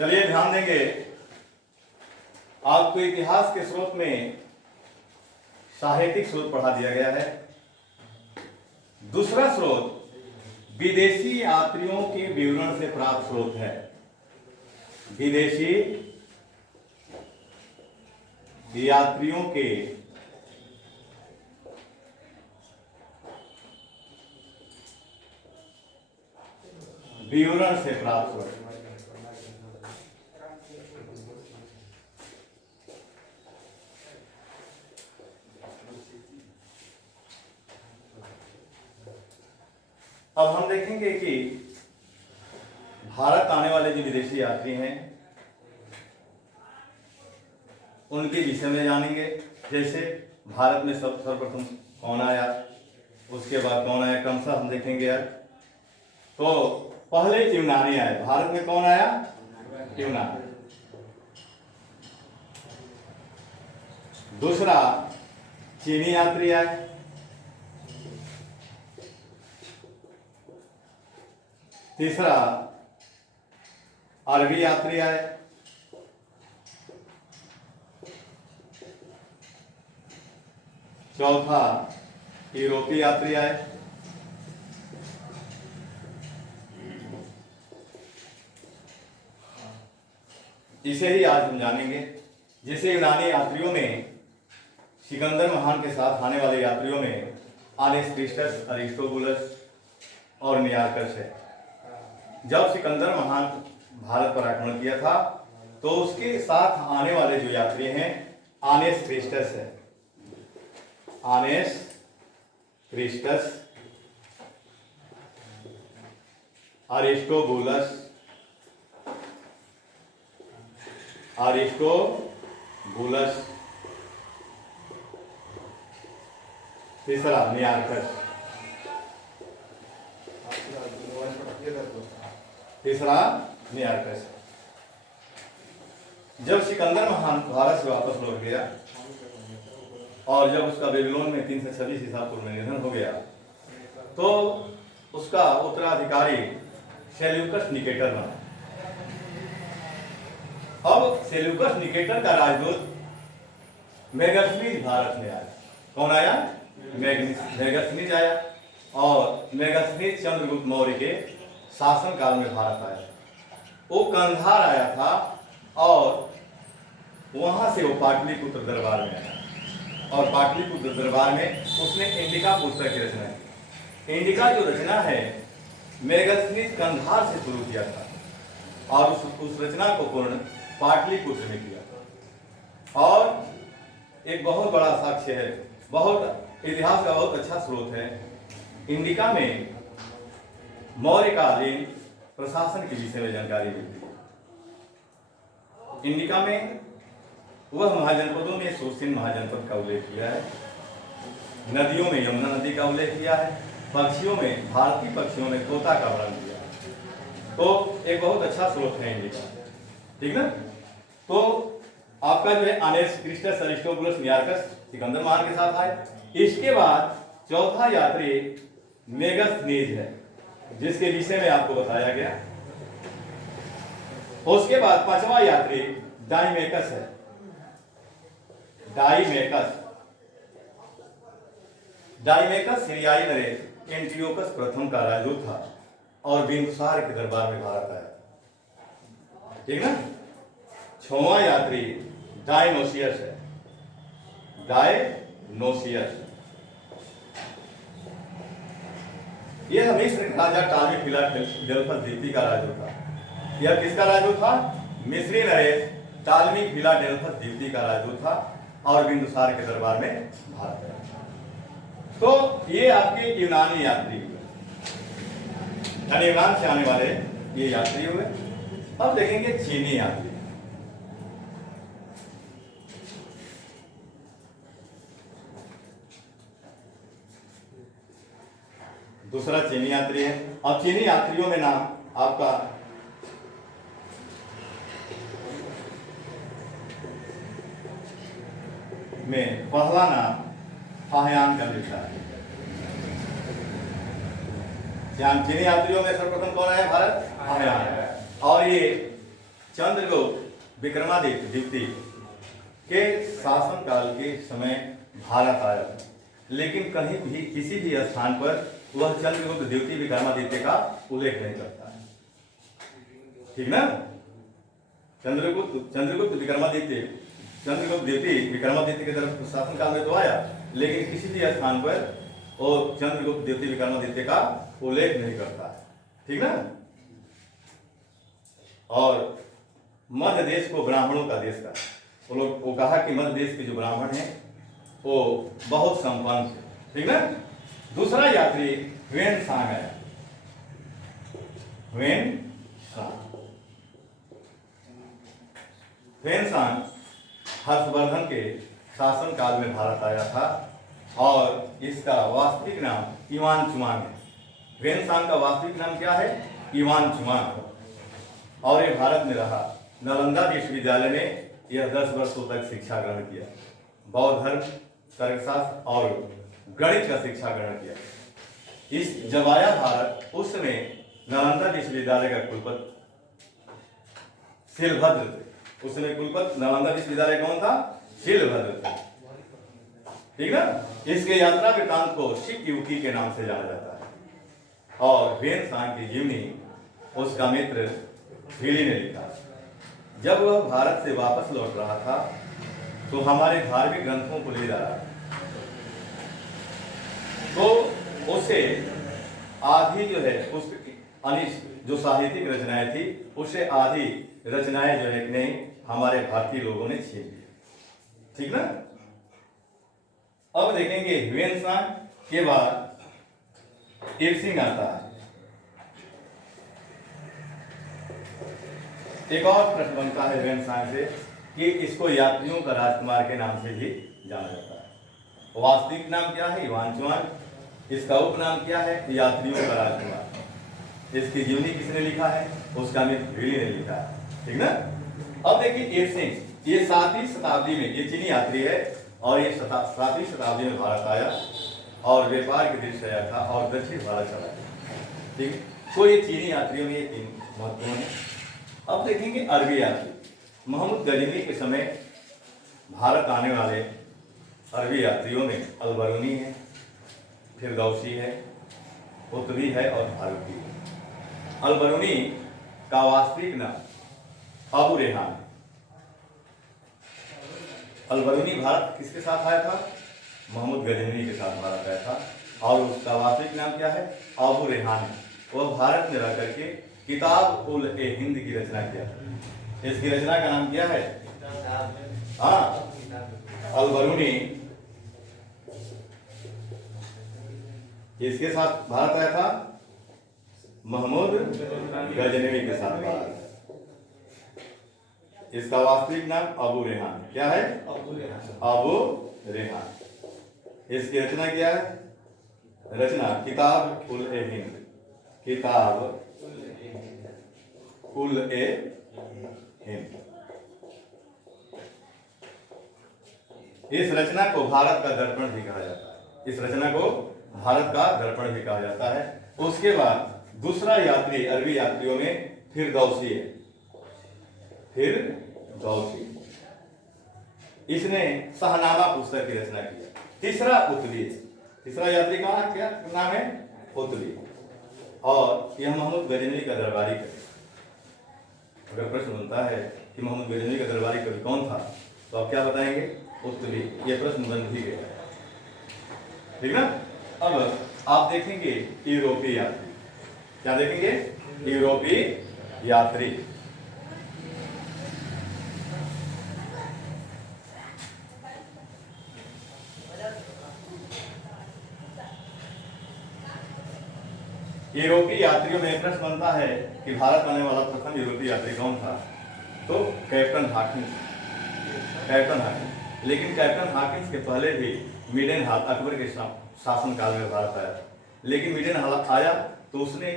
चलिए ध्यान देंगे, आपको इतिहास के स्रोत में साहित्यिक स्रोत पढ़ा दिया गया है। दूसरा स्रोत विदेशी यात्रियों के विवरण से प्राप्त स्रोत है। विदेशी यात्रियों के विवरण से प्राप्त स्रोत। अब हम देखेंगे कि भारत आने वाले जो विदेशी यात्री हैं उनके विषय में जानेंगे। जैसे भारत में सर्वप्रथम कौन आया, उसके बाद कौन आया, क्रमशः हम देखेंगे आज। तो पहले यूनानी आए। भारत में कौन आया? यूनानी। दूसरा चीनी यात्री आए। तीसरा अरबी यात्री आए। चौथा यूरोपीय यात्री आए। इसे ही आज हम जानेंगे। जैसे यूनानी यात्रियों में सिकंदर महान के साथ आने वाले यात्रियों में आलेक्सियस, अरिस्टोबुलस और नियार्कस है। जब सिकंदर महान भारत पर आक्रमण किया था तो उसके साथ आने वाले जो यात्री हैं आनेस क्रिस्टस है। आनेस क्रिस्टस, अरिस्टोबुलस, तीसरा नियार्कस, जब सिकंदर महान भारत से वापस लौट गया और जब उसका बेबीलोन में 326 ईसा पूर्व में निधन हो गया तो उसका उत्तराधिकारी सेल्यूकस निकेटर बना। अब सेल्यूकस निकेटर का राजदूत मेगास्थनीज भारत में आया। कौन आया? मेगास्थनीज आया और मेगास्थनीज चंद्रगुप्त मौर्य के शासन काल में भारत आया। वो कंधार आया था और वहां से वो पाटलिपुत्र दरबार में आया और पाटलिपुत्र दरबार में उसने इंडिका पुस्तक की रचना की। इंडिका जो रचना है मेगास्थनीज कंधार से शुरू किया था और उस रचना को पूर्ण पाटलिपुत्र में किया। और एक बहुत बड़ा साक्ष्य है, बहुत इतिहास का बहुत अच्छा स्रोत है। इंडिका में मौर्यकालीन प्रशासन के विषय में जानकारी मिलती है। इंडिका में वह महाजनपदों में सोसिन महाजनपद का उल्लेख किया है, नदियों में यमुना नदी का उल्लेख किया है, पक्षियों में भारतीय पक्षियों में तोता का वर्णन किया है। तो एक बहुत अच्छा स्रोत है इंडिका, ठीक ना। तो आपका जो है आनेस क्रिस्टस, अरिस्टोबुलस, नियार्कस सिकंदर महान के साथ आए। इसके बाद चौथा यात्री मेगास्थनीज है जिसके विषय में आपको बताया गया। उसके बाद पांचवा यात्री डाइमेकस है। डाइमेकस सीरियाई नरेश एंटियोकस प्रथम का राजदूत था और बिंदुसार के दरबार में भारत आया, ठीक ना। छठवां यात्री डायनोसियस है। यह मिस्र का राजा टाली फिलाडेल्फस द्वितीय का राजदूत था। यह किसका राजदूत था? मिस्री नरेश टालमी फिलाडेल्फस द्वितीय का राजदूत था और बिंदुसार के दरबार में भारत आया। तो ये आपके यूनानी यात्री हुए, यानी यूनान से आने वाले ये यात्री हुए। अब देखेंगे चीनी यात्री। दूसरा चीनी यात्री है। अब चीनी यात्रियों में नाम आपका में पहला नाम फाहियान का लिखा है। चीनी यात्रियों में सर्वप्रथम कौन आया? भारत। फाहियान। और ये चंद्रगुप्त विक्रमादित्य द्वितीय के शासनकाल के समय भारत आया था, लेकिन कहीं भी किसी भी स्थान पर वह चंद्रगुप्त द्वितीय विक्रमादित्य का उल्लेख नहीं करता है। ठीक ना? चंद्रगुप्त विक्रमादित्य चंद्रगुप्त द्वितीय विक्रमादित्य के तरफ शासनकाल में तो आया, लेकिन किसी भी स्थान पर वो चंद्रगुप्त द्वितीय विक्रमादित्य का उल्लेख नहीं करता है। ठीक ना? और मध्य देश को ब्राह्मणों का देश का वो कहा कि मध्य देश के जो ब्राह्मण हैं वो बहुत संपन्न थे। ठीक ना? दूसरा यात्री ह्वेन-सांग आया। ह्वेन-सांग हर्षवर्धन के शासन काल में भारत आया था और इसका वास्तविक नाम इवान चुआंग है। ह्वेन-सांग का वास्तविक नाम क्या है? Ivan Chwang. और ये भारत में रहा। नालंदा विश्वविद्यालय में यह 10 वर्षों तक शिक्षा ग्रहण किया। बौद्ध धर्म, तर्कशास्त्र और गणित का शिक्षा ग्रहण किया। जब आया भारत, उस समय नालंदा विश्वविद्यालय का कुलपति शीलभद्र थे। उस समय कुलपति नालंदा विश्वविद्यालय कौन था? शीलभद्र थे। ठीक ना? इसके यात्रा वृत्तांत को शिक युकी के नाम से जाना जाता है। और ह्वेन-सांग की जीवनी उसका मित्र भीली ने लिखा। जब वह भारत से वापस लौट रहा था तो हमारे धार्मिक ग्रंथों को ले जा रहा था, तो उसे आधी जो है पुस्तक जो साहित्यिक रचनाएं थी, उसे आधी रचनाएं जो है कि नहीं हमारे भारतीय लोगों ने छीन ली। ठीक ना? अब देखेंगे ह्वेन-सांग के बाद ईर्सिंग आता है। एक और प्रश्न बनता है ह्वेन-सांग से कि इसको यात्रियों का राजकुमार के नाम से भी जाना जाता है। वास्तविक नाम क्या है? Ivan Chwang. इसका उपनाम क्या है? यात्रियों का राजकुमार। इसकी जीवनी किसने लिखा है? उसका मित्र भीली ने लिखा है। ठीक ना? अब देखिए ईर्सिंग, ये 7वीं शताब्दी में, ये चीनी यात्री है और ये 7वीं शताब्दी में भारत आया और व्यापार के दृष्टि आया था और दक्षिण भारत चला गया। ठीक, तो ये चीनी यात्रियों में ये 3 महत्वपूर्ण है। अब देखेंगे अरबी यात्री। मोहम्मद गजनवी के समय भारत आने वाले अरबी यात्रियों में अलबरूनी है, फिरदौसी है, उत्तरी है और फारूकी है। अलबरूनी का वास्तविक नाम अबू रेहान है। अलबरूनी भारत किसके साथ आया था? मोहम्मद गजनवी के साथ भारत आया था और उसका वास्तविक नाम क्या है? अबू रेहान है। वह भारत में रह करके किताब उल ए हिंद की रचना किया। इसकी रचना का नाम क्या है? हाँ, अलबरूनी इसके साथ भारत आया था, मोहम्मद गजनवी के साथ भारत। इसका वास्तविक नाम अबू रेहान। क्या है? अबू रेहान। इसकी रचना क्या है? रचना किताब उल ए हिंद। किताब उल ए हिंद। इस रचना को भारत का दर्पण भी कहा जाता है। इस रचना को भारत का दर्पण भी कहा जाता है। उसके बाद दूसरा यात्री अरबी यात्रियों में फिरदौसी है। फिरदौसी, इसने शाहनामा पुस्तक की रचना की। तीसरा उत्तरी। तीसरा यात्री का क्या नाम है? उत्तरी। और यह मोहम्मद गजनवी का दरबारी कवि। अगर प्रश्न बनता है कि मोहम्मद गजनवी का दरबारी कवि कौन था, तो आप क्या बताएंगे? उत्तरी। यह प्रश्न बन भी गया। ठीक ना? अब आप देखेंगे यूरोपीय यात्री। क्या देखेंगे? यूरोपीय यात्री। यूरोपीय यात्रियों में प्रश्न बनता है कि भारत आने वाला प्रथम यूरोपीय यात्री कौन था? तो कैप्टन हाकिंस। Captain Hawkins. लेकिन कैप्टन हाकिंस के पहले भी मिडेनहाल अकबर के शासनकाल में भारत आया। लेकिन मिडेनहाल आया तो उसने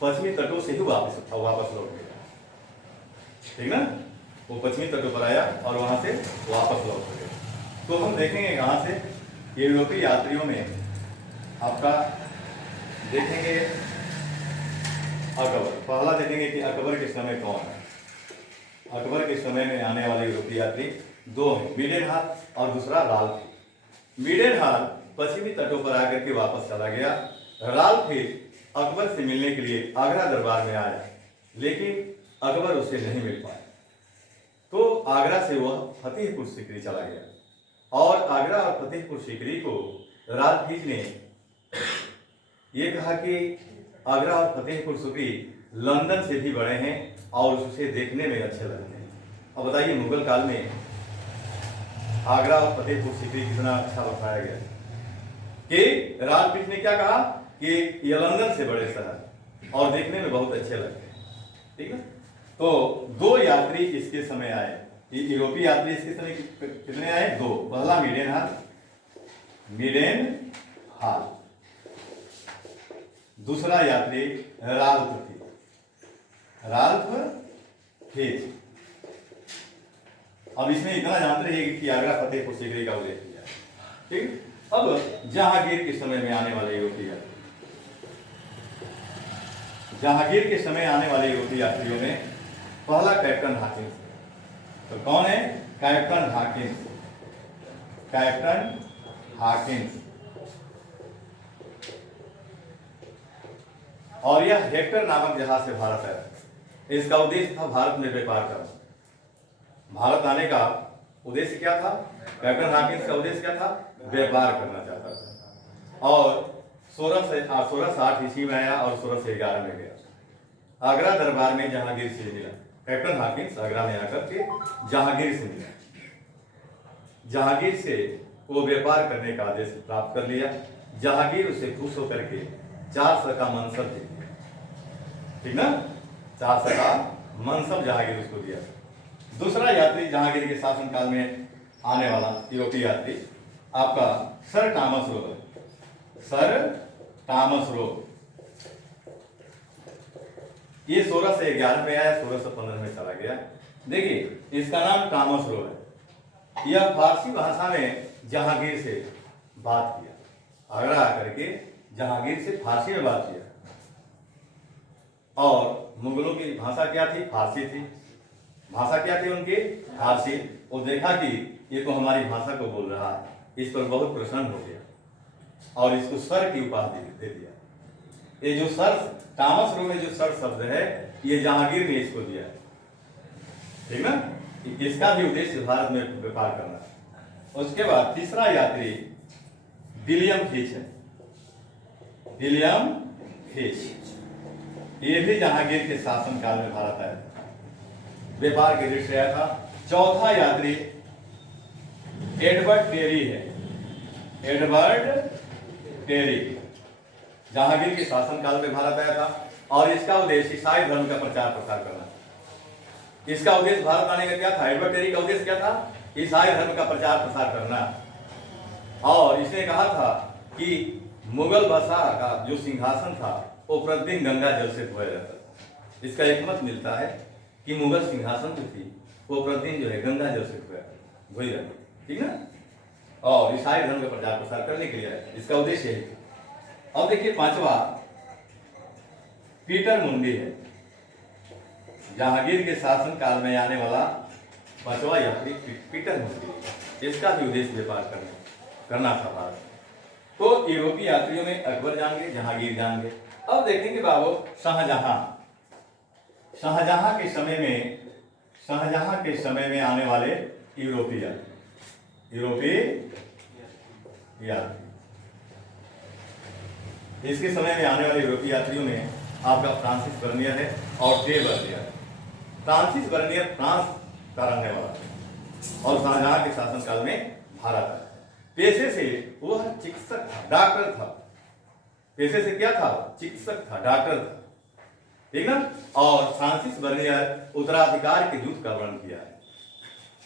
पश्चिमी तटों से ही वापस लौट गया। ठीक ना? वो पश्चिमी तटों पर आया और वहां से वापस लौट गया। तो हम देखेंगे यहाँ से यूरोपीय यात्रियों में आपका देखेंगे अकबर। पहला देखेंगे कि अकबर के समय कौन है। अकबर के समय में आने वाले यूरोपीय यात्री दो हैं, मिडेनहाल और दूसरा राल्फ। मिडेनहाल पश्चिमी तटों पर आकर के वापस चला गया। राल्फ अकबर से मिलने के लिए आगरा दरबार में आया, लेकिन अकबर उससे नहीं मिल पाया, तो आगरा से वह फतेहपुर सीकरी चला गया। और आगरा और फतेहपुर सीकरी को राल्फ ने ये कहा कि आगरा और फतेहपुर सीकरी लंदन से भी बड़े हैं और उसे देखने में अच्छे लगते हैं। अब बताइए मुगल काल में आगरा और फतेहपुर सीकरी कितना अच्छा बताया गया कि राल्फ ने क्या कहा कि ये लंदन से बड़े शहर और देखने में बहुत अच्छे लगते हैं। ठीक है, तो दो यात्री इसके समय आए, यूरोपीय यात्री इसके समय कितने आए? दो। पहला मिडेनहाल, दूसरा यात्री राल्फ फिच। अब इसमें इतना जानते रहिए कि आगरा फतेहपुर सीकरी का उल्लेख किया। ठीक, अब जहांगीर के समय में आने वाले यूरोपीय यात्री, जहांगीर के समय आने वाले यूरोपीय यात्रियों में पहला कैप्टन हाकिंस। तो कौन है? Captain Hawkins. और यह हेक्टर नामक जहाज से भारत आया। इसका उद्देश्य था भारत में व्यापार करना। भारत आने का उद्देश्य क्या था? कैप्टन हाकिंस का उद्देश्य क्या था? व्यापार करना चाहता था। और 1608 ईस्वी में आया और 1611 में गया। आगरा दरबार में जहांगीर से मिला। कैप्टन हाकिंस आगरा में आकर के जहांगीर से मिला। जहांगीर से वो व्यापार करने का आदेश प्राप्त कर लिया। जहांगीर उसे खुश होकर के 400 का मनसब दे दिया। ठीक ना, 400 का मनसब जहांगीर उसको दिया। दूसरा यात्री जहांगीर के शासनकाल में आने वाला यूरोपीय यात्री आपका सर टॉमस रो है। सर टॉमस रो ये 1611 में आया, 1615 में चला गया। देखिए इसका नाम टॉमस रो है। यह फारसी भाषा में जहांगीर से बात किया। आगरा आकर के जहांगीर से फारसी में बात किया। और मुगलों की भाषा क्या थी? फारसी थी। भाषा क्या थी उनकी? फारसी। वो देखा कि ये तो हमारी भाषा को बोल रहा है, इस पर बहुत प्रसन्न हो गया और इसको सर की उपाधि दे दिया। ये जो सर टॉमस रो में जो सर शब्द है ये जहांगीर ने इसको दिया। ठीक ना, इसका भी उद्देश्य भारत में व्यापार करना। उसके बाद तीसरा यात्री विलियम फिच है। विलियम फिच ये भी जहांगीर के शासनकाल में भारत आया था, व्यापार के दृष्टि आया था। चौथा यात्री एडवर्ड टेरी है। एडवर्ड टेरी जहांगीर के शासनकाल में भारत आया था और इसका उद्देश्य ईसाई धर्म का प्रचार प्रसार करना। इसका उद्देश्य भारत आने का क्या था? एडवर्ड टेरी का उद्देश्य क्या था? ईसाई धर्म का प्रचार प्रसार करना। और इसने कहा था कि मुगल बादशाह का जो सिंहासन था वो प्रतिदिन गंगा जल से धोया जाता था। इसका एक मत मिलता है कि मुगल सिंहासन जो थी वो प्रतिदिन जो है गंगा जल से धोई जाती। ठीक ना, और ईसाई धर्म का प्रचार प्रसार करने के लिए इसका उद्देश्य है। अब देखिए पांचवा पीटर मुंडी है। जहांगीर के शासन काल में आने वाला पांचवा यात्री पीटर मुंडी। इसका भी उद्देश्य व्यापार करना था भारत। तो यूरोपीय यात्रियों में अकबर जाएंगे, जहांगीर जाएंगे। अब देखेंगे बाबू शाहजहां। शाहजहां के समय में आने वाले यूरोपीय यात्री। इसके समय में आने वाले यूरोपीय यात्रियों में आपका फ्रांसिस बर्नियर है और डे बर्नियर। फ्रांसिस बर्नियर फ्रांस का रहने वाला है और शाहजहां के शासनकाल में भारत आया। पेशे से वह चिकित्सक था, डॉक्टर था। पेशे से क्या था? चिकित्सक था, डॉक्टर था। ठीक ना, और फ्रांसिस बर्नियर उत्तराधिकार के युद्ध का वर्णन किया है।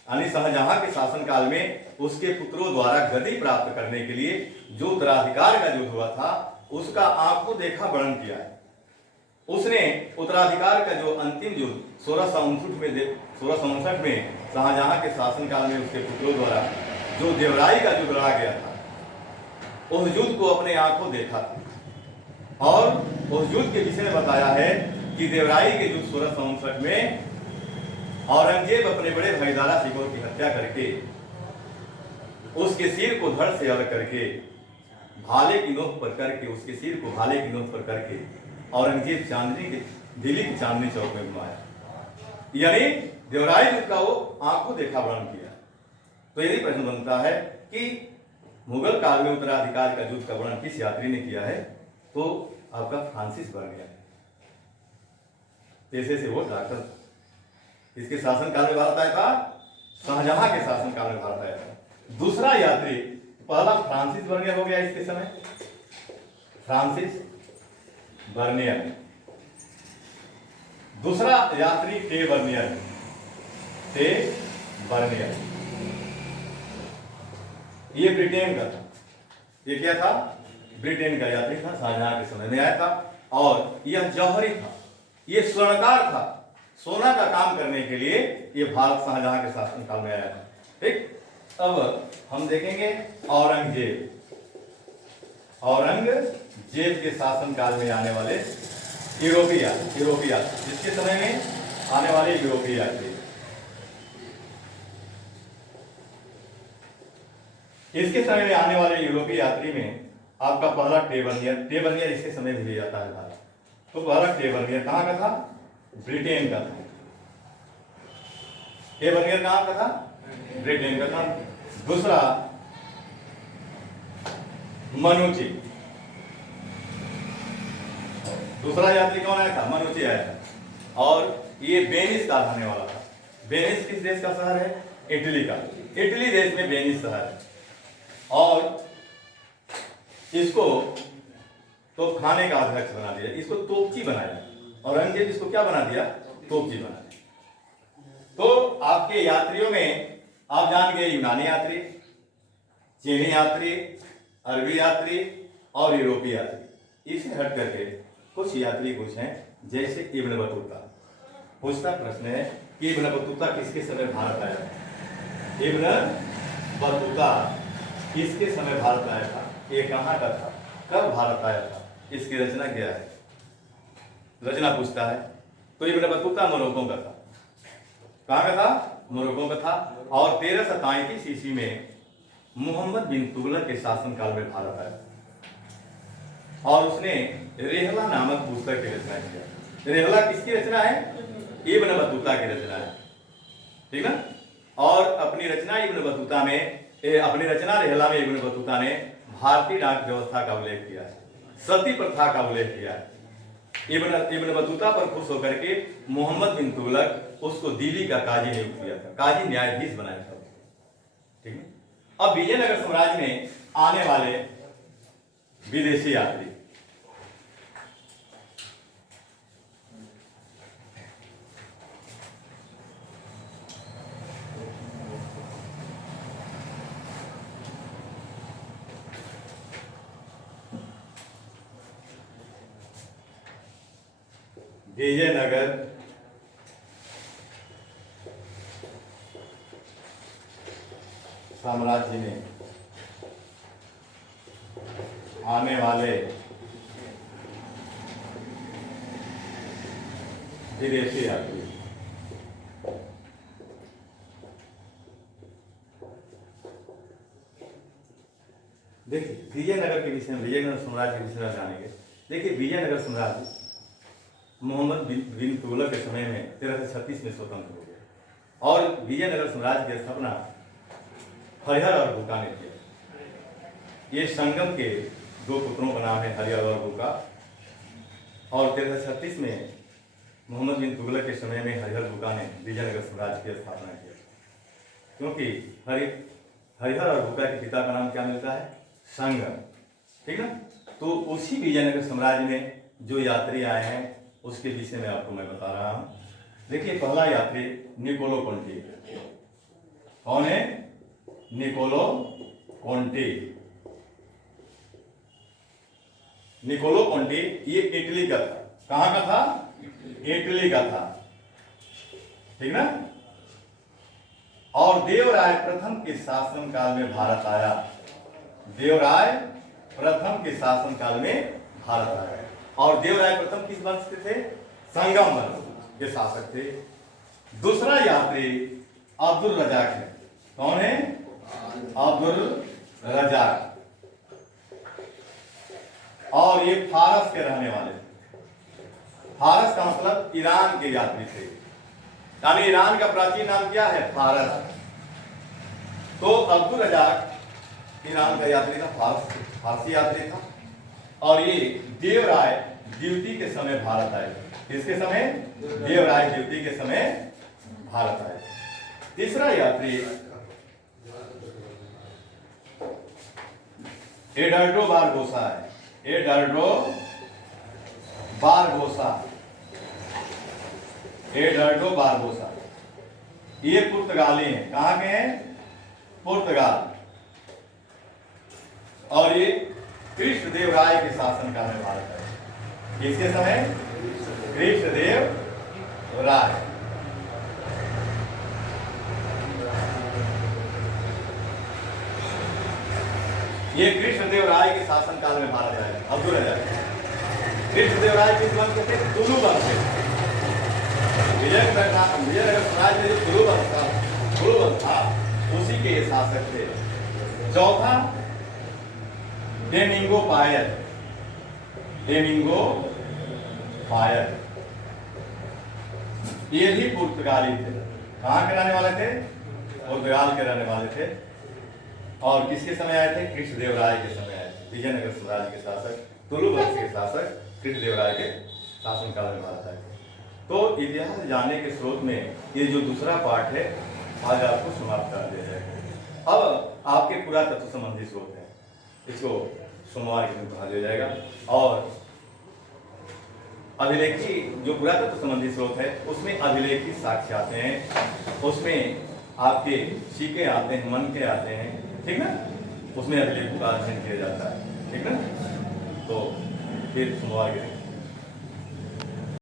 यानी शाहजहां के शासनकाल में उसके पुत्रों द्वारा गद्दी प्राप्त करने के लिए जो उत्तराधिकार का युद्ध हुआ था उसका आंखों देखा वर्णन किया है। उसने उत्तराधिकार का जो अंतिम युद्ध 1659 में शाहजहां के शासनकाल में उसके पुत्रों द्वारा जो देवराई का युद्ध लड़ा गया था उस युद्ध को अपने आंखों देखा था। और उस युद्ध के विषय में बताया है कि देवराई के युद्ध 1659 में औरंगजेब अपने बड़े भाई दारा शिकोह की हत्या करके उसके सिर को धड़ से अलग करके भाले की नोक पर करके उसके सिर को भाले की नोक पर करके औरंगजेब चांदनी के दिल्ली के चांदनी चौक में घुमाया, यानी देवराय युद्ध का वो आंखों देखा वर्णन किया। तो यदि प्रश्न बनता है कि मुगल काल में उत्तराधिकार का युद्ध का वर्णन किस यात्री ने किया है, तो आपका फ्रांसिस बर्नियर है। पेशे से वो डॉक्टर, इसके शासन काल में भारत आया था, शाहजहां के शासन काल में भारत आया था। दूसरा यात्री, पहला फ्रांसिस बर्नियर हो गया इसके समय, फ्रांसिस बर्नियर। दूसरा यात्री टे बर्नियर, टे बर्नियर, ये ब्रिटेन का था। ये क्या था? ब्रिटेन का यात्री था, शाहजहां के समय में आया था। और यह जौहरी था, ये स्वर्णकार था, सोना का काम करने के लिए ये भारत शाहजहां के शासनकाल में आया था। ठीक, अब हम देखेंगे औरंगजेब। औरंगजेब के शासनकाल में आने वाले यूरोपीय, जिसके समय में आने वाले यूरोपीय यात्री, इसके समय में आने वाले यूरोपीय यात्री में आपका पहला टे बर्नियर इसके समय में भी जाता है भारत। तो पहला टे बर्नियर कहाँ का था? ब्रिटेन का था। टे बर्नियर कहाँ का था? ब्रिटेन का था। दूसरा मनुची, दूसरा यात्री कौन आया था? मनुची आया था, और ये वेनिस का रहने वाला था। वेनिस किस देश का शहर है? इटली का। इटली देश में वेनिस शहर है। और इसको तो खाने का अध्यक्ष बना दिया, इसको तोपची बनाया। औरंगजेब इसको क्या बना दिया? तोपची बना दिया। तो आपके यात्रियों में आप जान गए यूनानी यात्री, चीनी यात्री, अरबी यात्री और यूरोपीय यात्री। इसे हट करके कुछ यात्री कुछ हैं, जैसे इब्न बतूता। पूछता प्रश्न है कि इब्न बतूता किसके समय भारत आया? इब्न बतूता किसके समय भारत आया था? ये कहाँ का था? कब भारत आया था? इसकी रचना क्या है? रचना पूछता है। तो इब्न बतूता मोरक्को का था। कहाँ का था? मोरक्को का था। और 1337 ईस्वी में मोहम्मद बिन तुगलक के शासनकाल में भारत आया और उसने रेहला नामक पुस्तक की रचना किया। रेहला किसकी रचना है? इब्न बतूता की रचना है, ठीक ना। और अपनी रचना रेहला में इब्न बतूता ने भारतीय डाक व्यवस्था का उल्लेख किया है, सती प्रथा का उल्लेख किया है। इब्न बतूता पर खुश होकर के मोहम्मद बिन तुगलक उसको दिल्ली का काजी नियुक्त किया था, काजी न्यायाधीश बनाया था, ठीक है। अब विजयनगर साम्राज्य में आने वाले विदेशी यात्री, विजयनगर साम्राज्य में आने वाले विदेशी यात्री, देखिए विजयनगर के विषय में, विजयनगर साम्राज्य के विषय में जानेंगे। देखिए विजयनगर साम्राज्य मोहम्मद बिन तुगलक के समय में 1336 में स्वतंत्र हो गया और विजयनगर साम्राज्य की स्थापना हरिहर और भूका ने किया। ये संगम के दो पुत्रों का नाम है, हरिहर और भूका। और 1336 में मोहम्मद बिन तुगलक के समय में हरिहर भूका ने विजयनगर साम्राज्य की स्थापना किया। क्योंकि हरिहर और भूका के पिता का नाम क्या मिलता है? संगम, ठीक ना। तो उसी विजयनगर साम्राज्य में जो यात्री आए हैं उसके विषय में आपको मैं बता रहा हूं। देखिए पहला यात्री निकोलो कोंटी। कौन है? Niccolo Conti. निकोलो कोंटी ये इटली का था। कहां का था? इटली का था, ठीक ना। और देवराय प्रथम के शासनकाल में भारत आया। देवराय प्रथम के शासनकाल में भारत आया। और देवराय प्रथम किस वंश के थे? संगम वंश के शासक थे। दूसरा यात्री अब्दुल रजाक है। कौन है? अब्दुल रजाक। और ये फारस के रहने वाले थे। फारस का मतलब ईरान के यात्री थे, यानी ईरान का प्राचीन नाम क्या है? फारस। तो अब्दुल रजाक ईरान का यात्री था, फारसी यात्री था। और ये देवराय ड्यूटी के समय भारत आए। किसके समय? देवराय ड्यूटी के समय भारत आए। तीसरा यात्री एडर्डो बारबोसा है। एडर्डो बारबोसा, एडर्डो बारबोसा। ये पुर्तगाली हैं। कहां के हैं? पुर्तगाल। और ये कृष्णदेव राय के शासनकाल में भारत आए। किसके समय? कृष्णदेव राय। ये कृष्णदेव राय के शासनकाल में भारत आए। अब्दुल रजाक। कृष्णदेव राय किस वंश के थे? तुलु वंश के। विजयनगर साम्राज्य में जो तुलु वंश था उसी के ये शासक थे। चौथा डेमिंगो पायर। डेमिंगो पायर ये भी पुर्तगाली थे। कहां के रहने वाले थे? पुर्तगाल के रहने वाले थे। और किसके समय आए थे? कृष्णदेव राय के समय आए थे। विजयनगर साम्राज्य के शासक, तुलु वंश के शासक कृष्णदेव राय के शासनकाल में भारत आए थे। तो इतिहास जानने के स्रोत में ये जो दूसरा पार्ट है आज आपको समाप्त कर दिया जाएगा। अब आपके पुरातत्व संबंधी स्रोत है, इसको सोमवार के दिन पढ़ा दिया जाएगा। और अभिलेखी जो पुरातत्व संबंधी स्रोत है उसमें अभिलेखी साक्ष्य आते हैं, उसमें आपके सिक्के आते हैं, मनके आते हैं, ठीक ना? उसमें अभिलेखों का अध्ययन किया जाता है, ठीक ना? तो फिर सोमवार के दिन